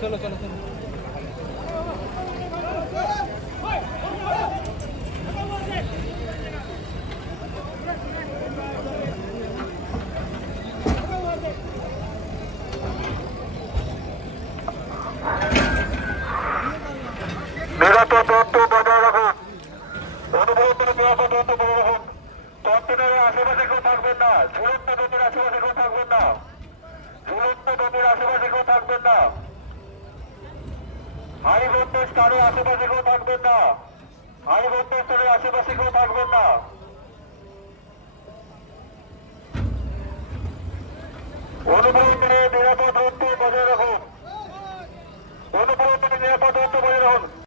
চলো চলো চলো। নিরাপদ দূরত্ব বজায় রাখুন। অনুমোদন নিরাপদ দূরত্ব বজায় রাখুন। কন্টেনারের আশেপাশে কেউ থাকবেন না। ঝুলন্ত নদীর আশেপাশে কেউ থাকবেন না। ঝুলন্ত নদীর আশেপাশে কেউ থাকবেন না। হাই ভোল্টেজ তারের আশেপাশে কেউ থাকবেন না। হাই ভোল্টেজ তারের আশেপাশে কেউ থাকবেন না। অনুমোদন নিরাপদ দূরত্ব বজায় রাখুন।